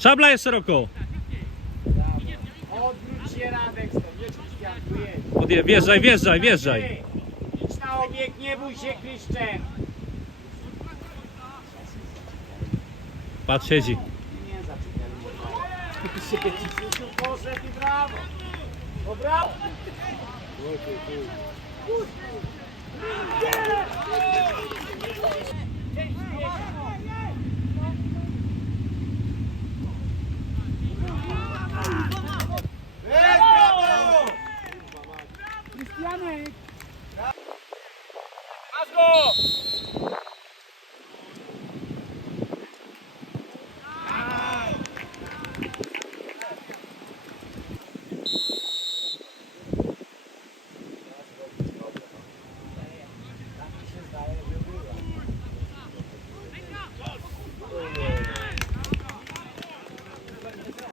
Szabla jest szeroko. Odwróć się Radek. Podje, wjeżdżaj, wjeżdżaj, wjeżdżaj. Idź na obieg, nie bój się Kryszczem. Patrz, siedzi. Nie. Krzysiu poszedł i brawo. No brawo. ano eh. Maslo!